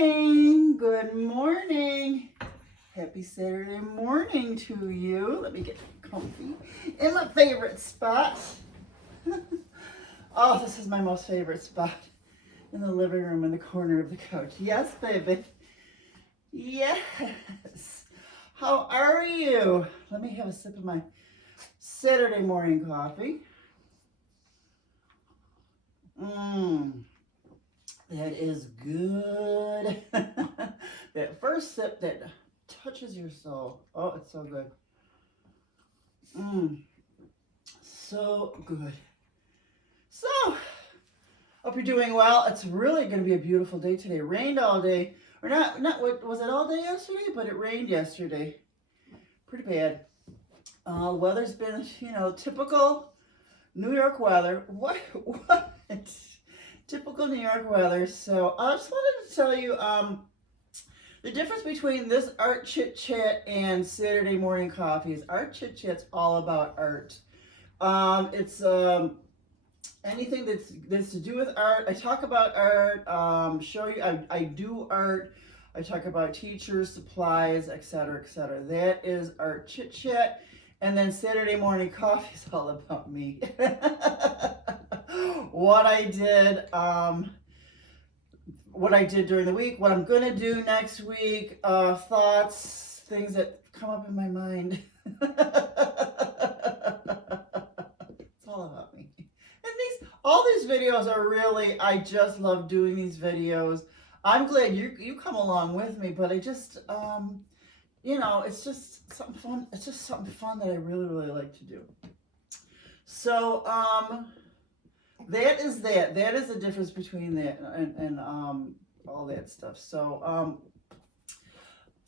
morning. Good morning. Happy Saturday morning to you. Let me get comfy in my favorite spot. Oh, this is my most favorite spot in the living room in the corner of the couch. Yes, baby. Yes. How are you? Let me have a sip of my Saturday morning coffee. That is good. That first sip that touches your soul. Oh, it's so good. So good. So, hope you're doing well. It's really going to be a beautiful day today. It rained all day. Or not, what was it all day yesterday? But it rained yesterday. Pretty bad. Weather's been, typical New York weather. What? Typical New York weather. So I just wanted to tell you the difference between this art chit chat and Saturday morning coffee is art chit chat's all about art. It's anything that's to do with art. I talk about art. Show you. I do art. I talk about teachers, supplies, etc., etc. That is art chit chat. And then Saturday morning coffee is all about me. What I did during the week, what I'm gonna do next week, thoughts, things that come up in my mind. It's all about me. And all these videos are really, I just love doing these videos. I'm glad you come along with me, but I just, it's just something fun. It's just something fun that I really, really like to do. So, that is that. That is the difference between that and all that stuff. So,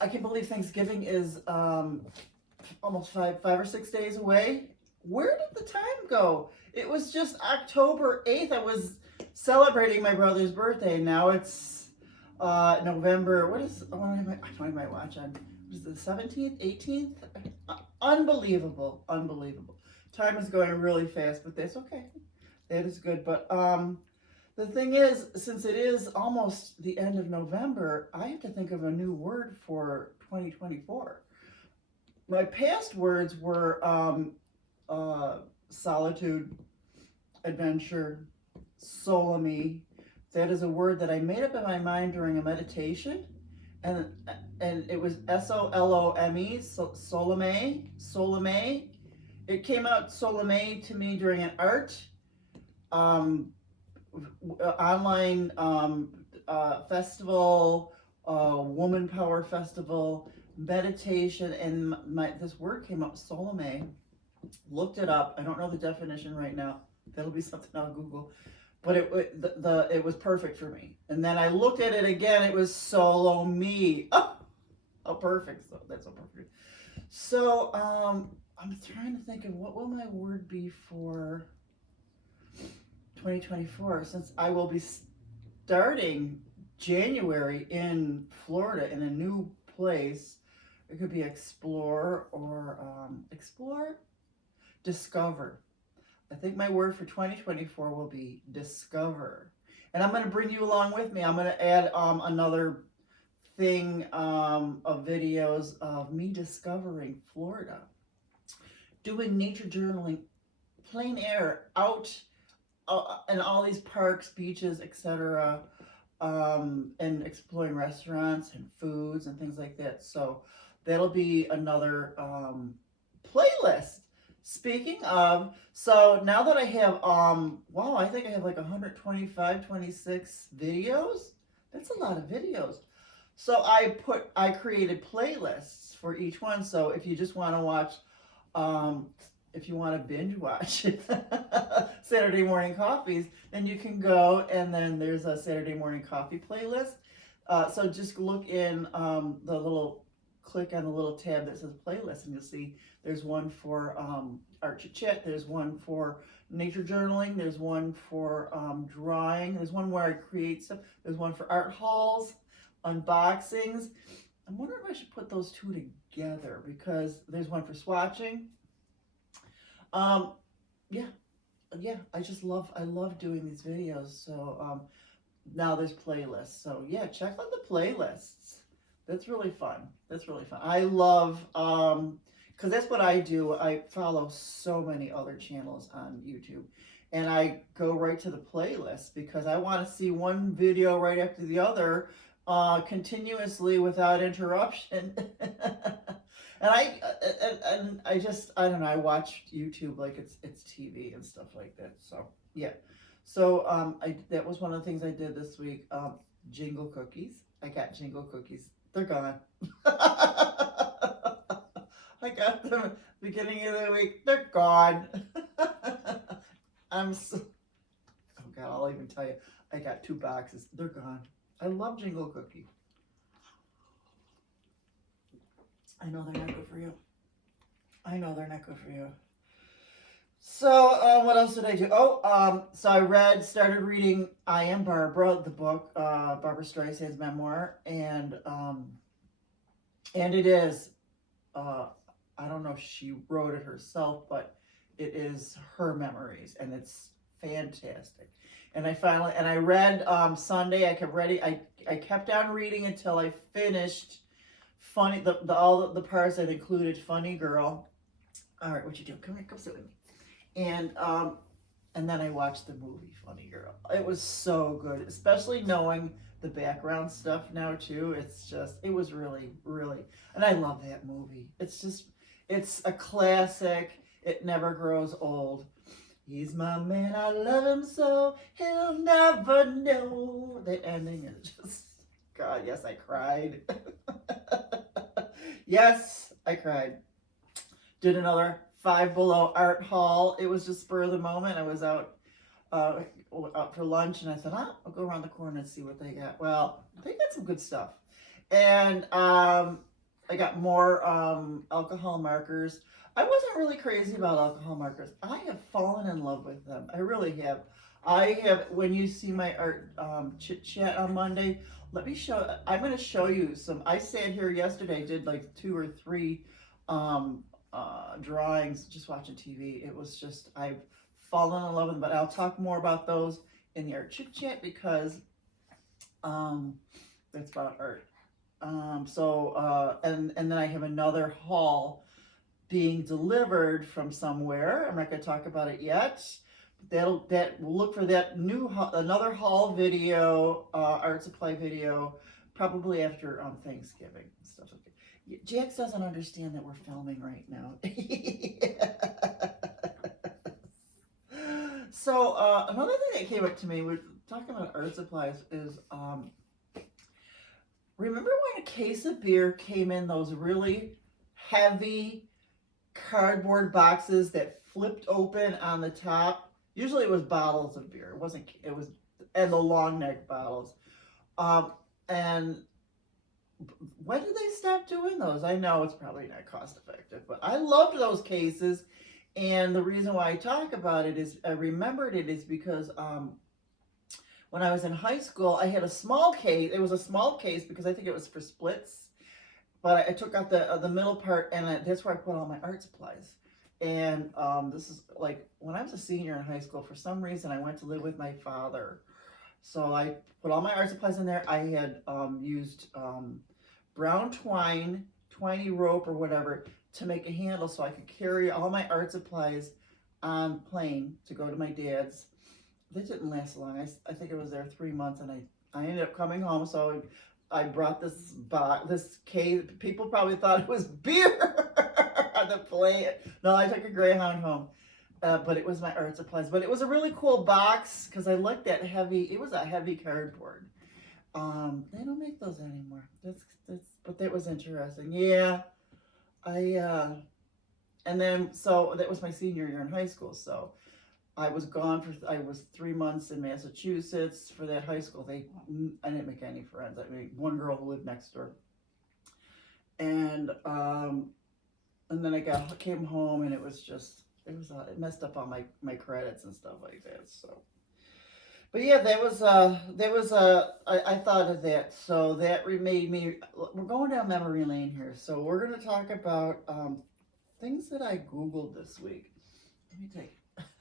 I can't believe Thanksgiving is almost five or 6 days away. Where did the time go? It was just October 8th. I was celebrating my brother's birthday. Now it's November. What is? I don't have my watch on. Was it the 17th, 18th? Unbelievable. Time is going really fast, but that's okay. That is good. But the thing is, since it is almost the end of November, I have to think of a new word for 2024. My past words were solitude, adventure, solome. That is a word that I made up in my mind during a meditation, and it was SOLOME, solome. It came out solome to me during an art online festival, woman power festival, meditation, and this word came up, solome. Looked it up. I don't know the definition right now. That'll be something I'll Google. But it was perfect for me. And then I looked at it again. It was solo me. Oh, perfect. So that's so perfect. So I'm trying to think of what will my word be for 2024, since I will be starting January in Florida in a new place. It could be explore or discover. I think my word for 2024 will be discover. And I'm going to bring you along with me. I'm going to add another thing of videos of me discovering Florida, doing nature journaling, plain air, out in all these parks, beaches, etc., and exploring restaurants and foods and things like that. So that'll be another playlist. Speaking of, so now that I have, wow, I think I have like 125, 26 videos. That's a lot of videos. So I created playlists for each one. So if you just want to watch, if you want to binge watch Saturday morning coffees, then you can go, and then there's a Saturday morning coffee playlist. So just look in click on the little tab that says playlist, and you'll see there's one for art chit chat, there's one for nature journaling, there's one for drawing, there's one where I create stuff, there's one for art hauls, unboxings. I'm wondering if I should put those two together, because there's one for swatching. Yeah, I love doing these videos. So now there's playlists. So yeah, check out the playlists. That's really fun. That's really fun. I love because that's what I do. I follow so many other channels on YouTube, and I go right to the playlist because I want to see one video right after the other, continuously without interruption. And I just I don't know. I watch YouTube like it's TV and stuff like that. So yeah. So I that was one of the things I did this week. Jingle cookies. I got jingle cookies. They're gone. I got them beginning of the week. They're gone. I'm so, oh God, I'll even tell you. I got 2 boxes. They're gone. I love jingle cookie. I know they're not good for you. I know they're not good for you. So, what else did I do? Oh, so I started reading I Am Barbara, the book, Barbara Streisand's memoir, and it is, uh, I don't know if she wrote it herself, but it is her memories, and it's fantastic. And I read Sunday. I kept on reading until I finished funny all the parts that included Funny Girl. All right, what you doing? Come here, come sit with me. And then I watched the movie Funny Girl. It was so good, especially knowing the background stuff now too. It was really, really, and I love that movie. It's a classic. It never grows old. He's my man, I love him so, he'll never know. The ending is just, God, yes, I cried. Yes, I cried. Did another Five Below art haul. It was just spur of the moment. I was out for lunch, and I thought, I'll go around the corner and see what they got. Well, they got some good stuff. And I got more alcohol markers. I wasn't really crazy about alcohol markers. I have fallen in love with them. I really have. When you see my art chit chat on Monday, I'm going to show you some. I sat here yesterday, did like 2 or 3 drawings just watching TV. It was just, I've fallen in love with them, but I'll talk more about those in the art chit chat because that's about art. And then I have another haul being delivered from somewhere. I'm not going to talk about it yet. We'll look for that another haul video, art supply video, probably after Thanksgiving and stuff like that. Jax doesn't understand that we're filming right now. So another thing that came up to me, we're talking about art supplies, is remember when a case of beer came in those really heavy cardboard boxes that flipped open on the top? Usually it was bottles of beer. It was, and the long neck bottles. And when did they stop doing those? I know it's probably not cost effective, but I loved those cases. And the reason why I talk about it is I remembered it is because when I was in high school, I had a small case. It was a small case because I think it was for splits. But I took out the middle part, and that's where I put all my art supplies. And this is like when I was a senior in high school. For some reason, I went to live with my father, so I put all my art supplies in there. I had used brown twine, twiny rope or whatever to make a handle so I could carry all my art supplies on plane to go to my dad's. They didn't last long. I think it was there 3 months, and I ended up coming home. So I brought this case. People probably thought it was beer on the plane. No, I took a Greyhound home. But it was my art supplies. But it was a really cool box because I liked that heavy. It was a heavy cardboard. They don't make those anymore. But that was interesting. Yeah, and then so that was my senior year in high school. So I was 3 months in Massachusetts for that high school. I didn't make any friends. I mean, one girl who lived next door, and then I came home, and it messed up all my credits and stuff like that. So, but yeah, I thought of that. So that made me. We're going down memory lane here. So we're going to talk about things that I Googled this week. Let me take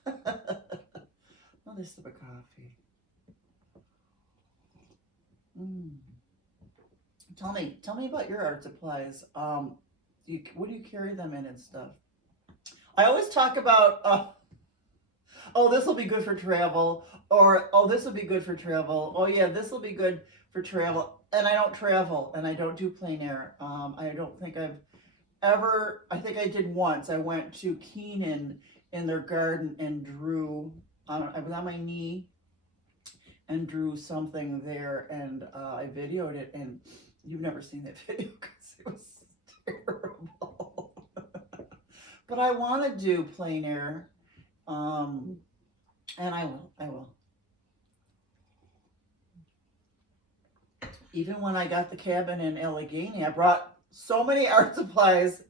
another sip of coffee. Mm. Tell me about your art supplies. What do you carry them in and stuff? I always talk about, oh, this will be good for travel, or oh, this will be good for travel. Oh yeah, this will be good for travel. And I don't travel, and I don't do plein air. I don't think I've ever. I think I did once. I went to Keenan in their garden and drew. I was on my knee and drew something there, and I videoed it. And you've never seen that video because it was terrible. But I want to do plein air, um, and I will. I will. Even when I got the cabin in Allegheny, I brought so many art supplies.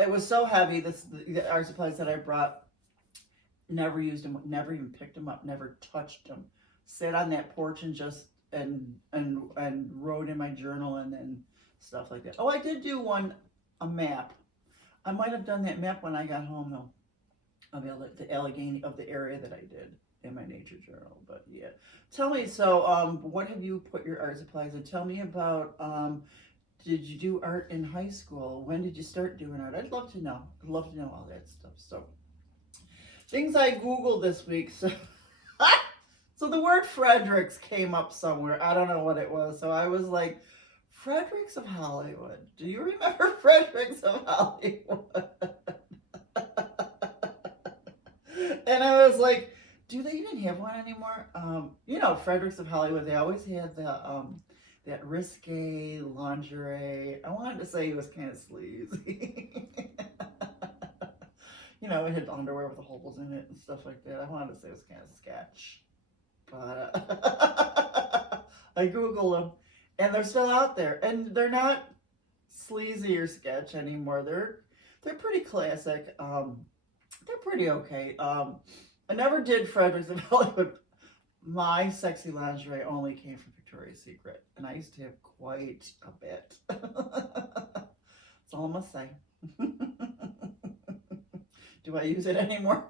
It was so heavy. The art supplies that I brought, never used them, never even picked them up, never touched them. Sat on that porch and just and wrote in my journal and then stuff like that. Oh, I did do a map. I might have done that map when I got home though, of the Allegheny, of the area that I did in my nature journal. But yeah, tell me. So, what have you put your art supplies in? Tell me about. Did you do art in high school? When did you start doing art? I'd love to know. I'd love to know all that stuff. So, things I Googled this week. So, so the word Fredricks came up somewhere. I don't know what it was. So I was like, Fredricks of Hollywood. Do you remember Fredricks of Hollywood? And I was like, do they even have one anymore? Fredericks of Hollywood, they always had that risque lingerie. I wanted to say it was kind of sleazy. It had underwear with the holes in it and stuff like that. I wanted to say it was kind of sketch. But I Googled them, and they're still out there. And they're not sleazy or sketch anymore. They're pretty classic. They're pretty okay. I never did Fredericks of Hollywood. My sexy lingerie only came from Victoria's Secret, and I used to have quite a bit. That's all I must say. Do I use it anymore?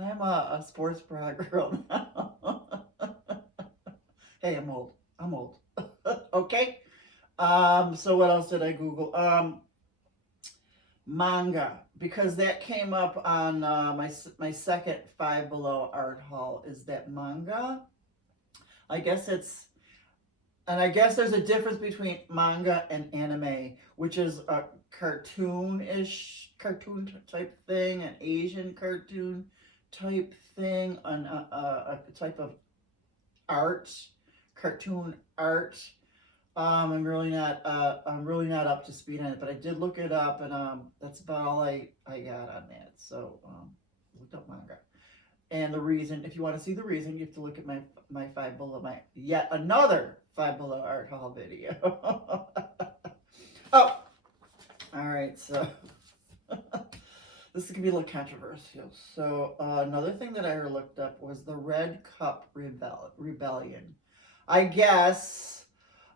I'm a sports bra girl now. Hey, I'm old. I'm old. Okay. So what else did I Google? Manga, because that came up on my second Five Below art haul. Is that manga? I guess I guess there's a difference between manga and anime, which is a cartoon type thing, an Asian cartoon type thing, a type of art, cartoon art. I'm really not up to speed on it, but I did look it up, and that's about all I got on that. So looked up manga, and the reason, if you want to see the reason, you have to look at my Five Below, my yet another Five Below art haul video. Oh, all right, so this is gonna be a little controversial. So another thing that I looked up was the Red Cup Rebellion. I guess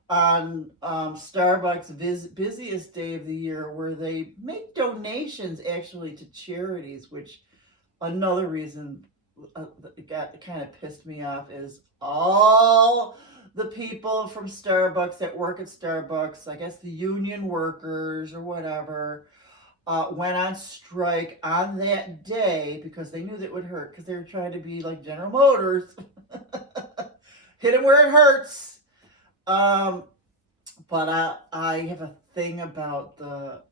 on Starbucks' busiest day of the year, where they make donations actually to charities, which another reason that kind of pissed me off is all the people from Starbucks that work at Starbucks, I guess the union workers or whatever, went on strike on that day because they knew that would hurt, because they were trying to be like General Motors. Hit them where it hurts. But I have a thing about the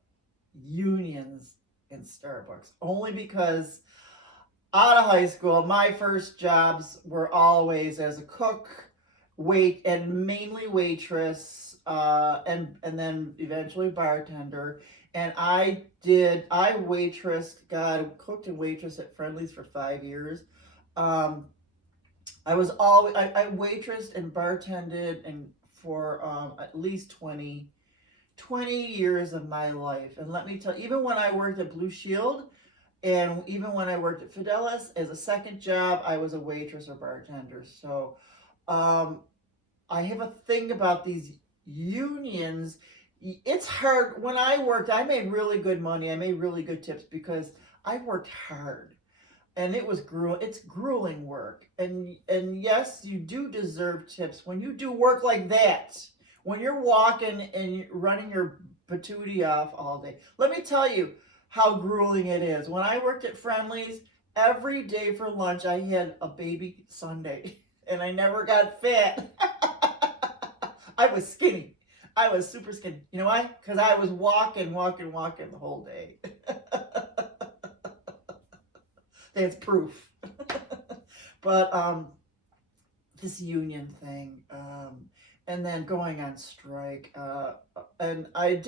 unions in Starbucks, only because out of high school, my first jobs were always as a cook, and mainly waitress, and then eventually bartender. And I cooked and waitressed at Friendly's for 5 years. I waitressed and bartended and for at least 20 years of my life. And let me tell you, even when I worked at Blue Shield, and even when I worked at Fidelis as a second job, I was a waitress or bartender. So I have a thing about these unions. It's hard. When I worked, I made really good money. I made really good tips because I worked hard. and it was it's grueling work. And yes, you do deserve tips when you do work like that. When you're walking and you're running your patootie off all day. Let me tell you how grueling it is. When I worked at Friendly's, every day for lunch I had a baby sundae, and I never got fat. I was skinny. I was super skinny. You know why? Because I was walking the whole day. That's proof. But this union thing, and then going on strike, and I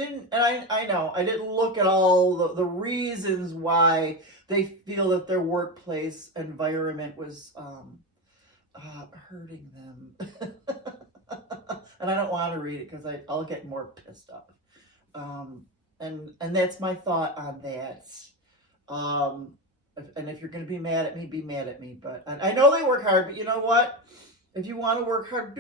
know I didn't look at all the reasons why they feel that their workplace environment was hurting them. And I don't want to read it because I'll get more pissed off. And that's my thought on that. Um, and if you're going to be mad at me, be mad at me. But and I know they work hard, but you know what? If you want to work hard,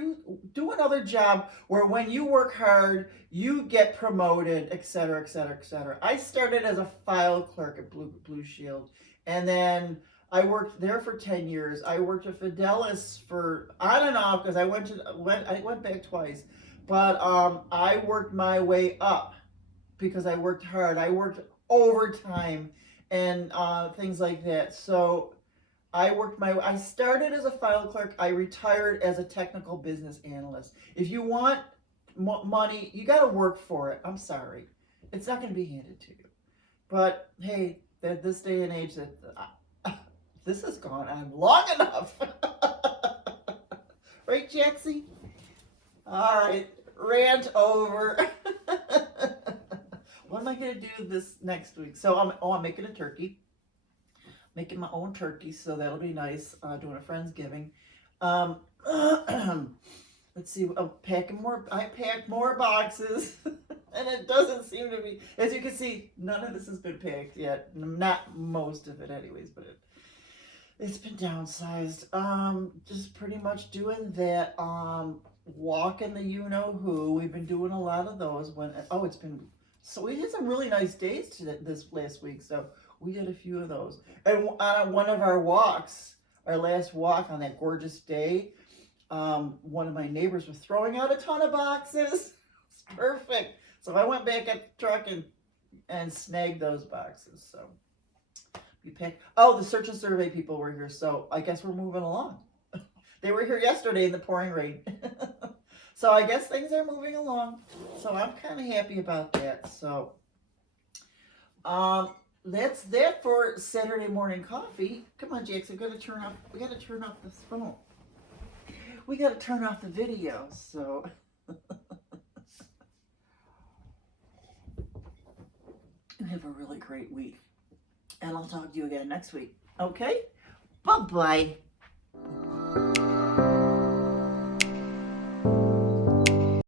do another job where when you work hard, you get promoted, etc., etc., etc. I started as a file clerk at Blue Shield, and then I worked there for 10 years. I worked at Fidelis for on and off because I went back twice, but I worked my way up because I worked hard. I worked overtime and things like that. So I started as a file clerk. I retired as a technical business analyst. If you want money, you got to work for it. I'm sorry. It's not going to be handed to you. But hey, at this day and age, this has gone on long enough. Right, Jaxie? All right, rant over. What am I going to do this next week? So I'm making a turkey. Making my own turkey, so that'll be nice. Doing a Friendsgiving. Let's see. I packed more boxes, and it doesn't seem to be. As you can see, none of this has been packed yet. Not most of it, anyways, but it's been downsized. Just pretty much doing that. Walking the you know who. We've been doing a lot of those. It's been so we had some really nice days this last week. So we did a few of those. And on one of our walks, our last walk on that gorgeous day, one of my neighbors was throwing out a ton of boxes. It's perfect. So I went back at the truck and snagged those boxes. So we picked. Oh, the search and survey people were here. So I guess we're moving along. They were here yesterday in the pouring rain. So I guess things are moving along. So I'm kind of happy about that. So that's that for Saturday morning coffee. Come on, Jax, we gotta turn off this phone. We gotta turn off the video, so have a really great week. And I'll talk to you again next week. Okay? Bye-bye.